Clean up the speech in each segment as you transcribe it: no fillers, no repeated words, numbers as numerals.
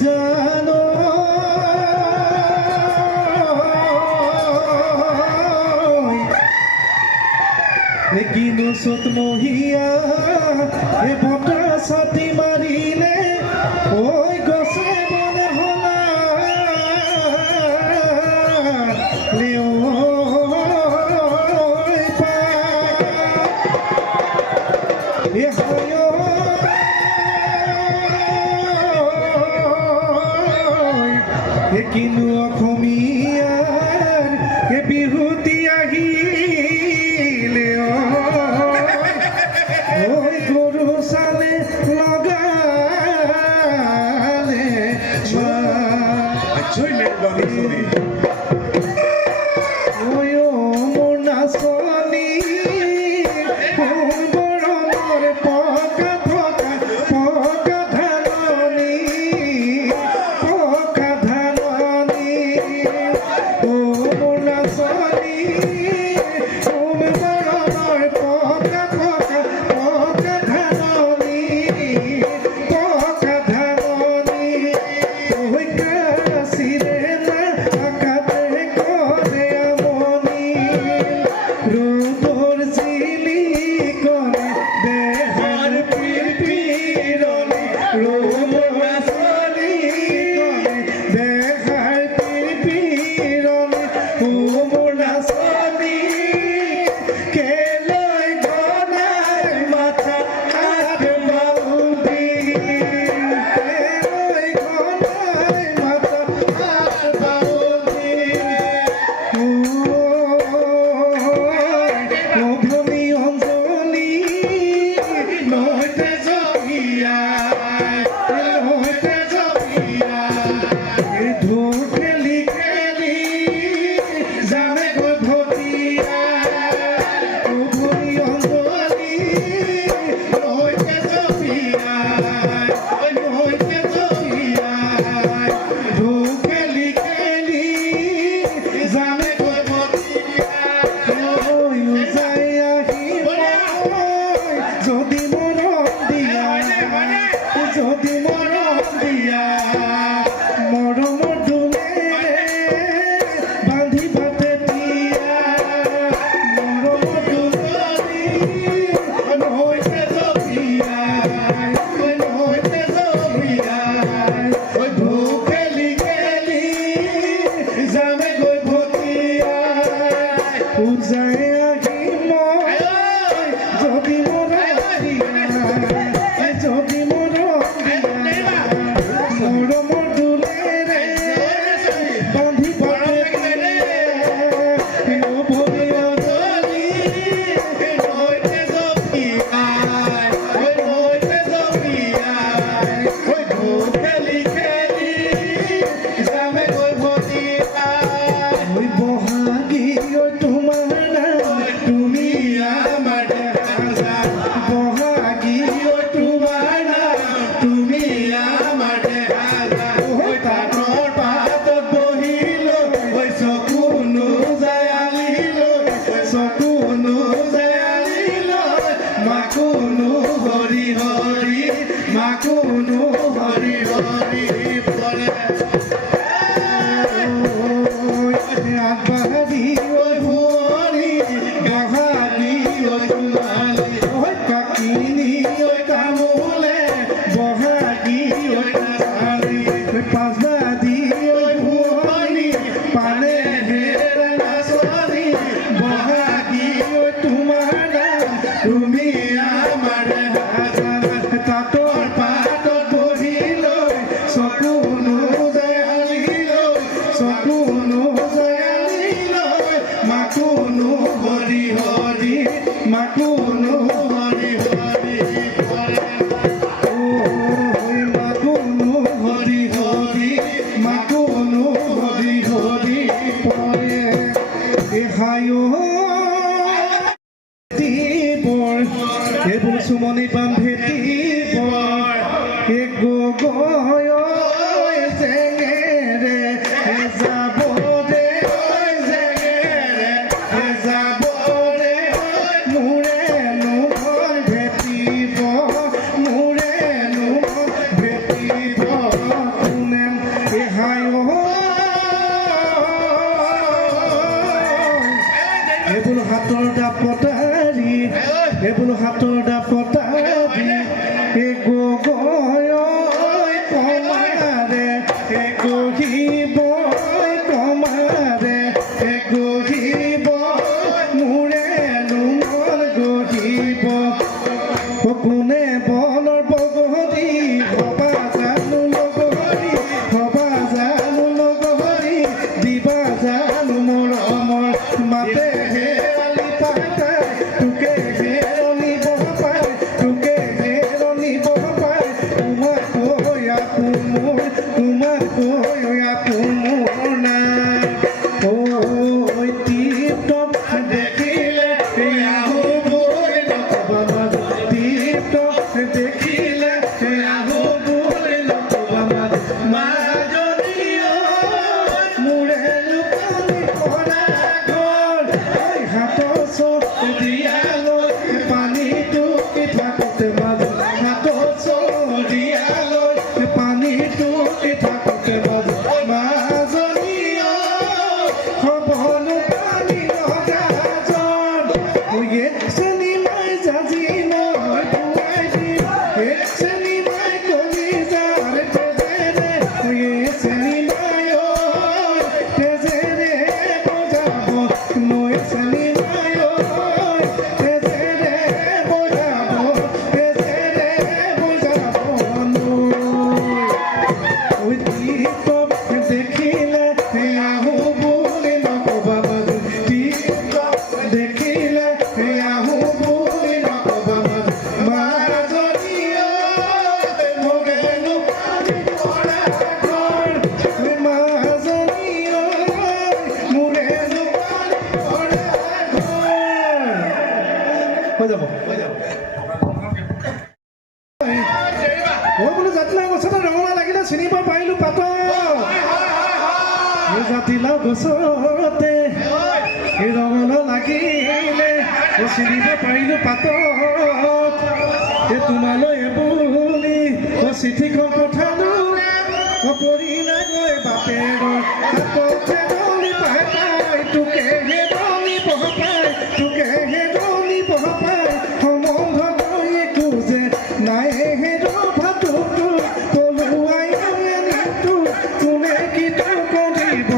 জানো কিন্তু চত মহিয়া এ বতাহ ছাতি মাৰিলে ঐ গছে বনে হলা কিন্তু অসমীয়াৰ এ বিহুতি আহিলে ঐ গৰু চালে লগালে ঐ মোৰ নাচনী গৰমৰ পকা থকা পকা ধাননি পকা ধাননি ও মোৰ নাচনী গৰমৰ পকা পকা পকা ধাননি পকা ধাননি ঐ কাচিৰে না আকাতে কৰে আমনি রোদর জিলিকনে দেহার পিরপিরনে রোদর জিলিকনে দেহার পিরপিরনে ও মোর নাচনী কেলৈ গনার মাথা আর বাউদি কেলৈ গনার মাথা আর বাউদি ভূমি অঞ্জলি নহতে জহিয়া ঢোল খেলি খেলি জানে গৈ ভটিয়া ভূমি অঞ্জলি নহতে জহিয়া ঢোল খেলি খেলি জানে গৈ ভটিয়া যদি মরম দিয়া যদি মরম দিয়া মরম দুলে বাঁধি বাতে দিয়া মরম দুলি নহইতে জপিয়া নহইতে জপিয়া ঢৌ খেলি খেলি যামে গৈ ভটিয়া উজাই আহি মই যদি মরম দিয়া যদি মরম দিয়া বোলো হাতৰ দাপতা দি গগৈ কমাৰে গহিব কমাৰে গহিব মোৰে নুমল গহিব কোনে বলৰ বগৰী হবা জানো লগৰী হবা জানো লগৰী দিবা জানো মৰমৰ মাতে হেৰালি পাতাই তোকে হেৰণি বহাই তোকে হেৰণি বহাই তোমাক কৈ আপোন না ঐ টিপটপ দেখিলে আহো বৈ নকবা টিপটপ দেখিলে আহো বৈ নকবা মাজনী মোৰে লুকানি কৰা গ'ল হাতৰ চব দিয়ালৈ পানীটো থাকোঁতে মাজত হাতৰ চব দিয়ালৈ পানীটো থাকোঁতে মাজত মাজনী হ'বনো পানী নগাজন এক শ্ৰেণী মাই জাজি মই পুৱাই দিম এক শ্ৰেণী মাই কলি যাৰ তেজেৰে এক শ্ৰেণী মাই তেজেৰে বজাব নৈ শ্ৰেণী মাই তেজেৰে বজাব তেজেৰে বজাব নৈ টিপটপ দেখিলে আহো বুলি নকবা টিপটপ দেখিলে আহো বুলি নকবা মাজনী মোৰে লুকানি কৰা ঘৰ মাজনী মোৰে লুকানি কৰা ঘৰ হৈ যাব বোলো জাতিলাও গছতে ৰঙালাও লাগিলে চিনিব পাৰিলো পাত জাতিলাও গছতে ৰঙালাও লাগিলে চিনিব পাৰিলো পাতত তোমালৈ বুলি চিঠিখন পঠালো পৰিলে গৈ বাপেৰ হাততে দলি পাই পাই তোকে হেৰণি বহাই তোকে হেৰণি বহাই সম্বন্ধ লৈ খোজে নাই হে ভাতটো পলুৱাই আনিতো কোনে কিটো কৰিব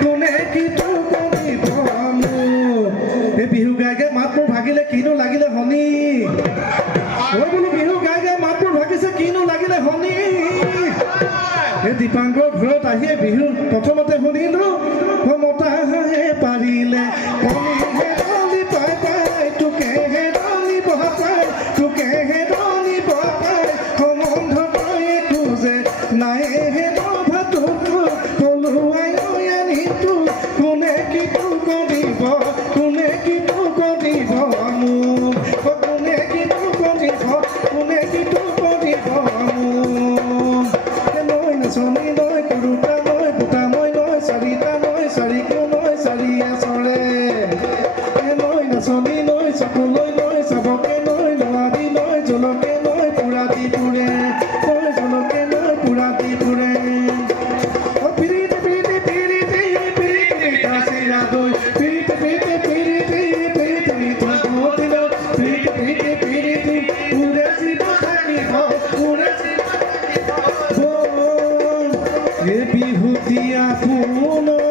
কোনে কিটো কৰিব এই বিহু গাই মাতবোৰ ভাগিলে কিনো লাগিলে শনি বোলো বিহু গাই মাতবোৰ ভাগিছে কিনো লাগিলে শনি এই দীপাংকৰ ঘৰত আহিয়ে বিহু প্ৰথমতে শুনিলো মতা হাঁহে পাৰিলে কণী হেৰণি পাই পাই তোকে হেৰণি বহাই তোকে হেৰণি বহাই সম্বন্ধ লৈ খোজে নাই হে ভাতটো পলুৱাই আনিতো কোনে কিটো কৰিব কোনে কিটো কৰিব মোক কোনে কিটো কৰিব কোনে কিটো কৰিব মোক নৈ নাচনি নৈ কুৰুতা নৈ বুটা মই নৈ চাৰিটা নৈ চাৰিকো নৈ চাৰিয়ে চৰে নৈ নাচনি নৈ চকুলৈ নৈ চাবকে নৈ নোৱাৰি নৈ জলকে নৈ পুৰা দি পুৰে নৈ জলকে নৈ পুৰা দি পুৰে পিৰিতি পিৰিতি পিৰিতি পিৰিতি কাচিৰা দৈ পিৰিতি পিৰিতি পিৰিতি পিৰিতি থাকোঁতে পিৰিতি পিৰিতি পিৰিতি উৰে চিব থাকিব উৰে চিব থাকিব বিহুতীয়া পুনৰ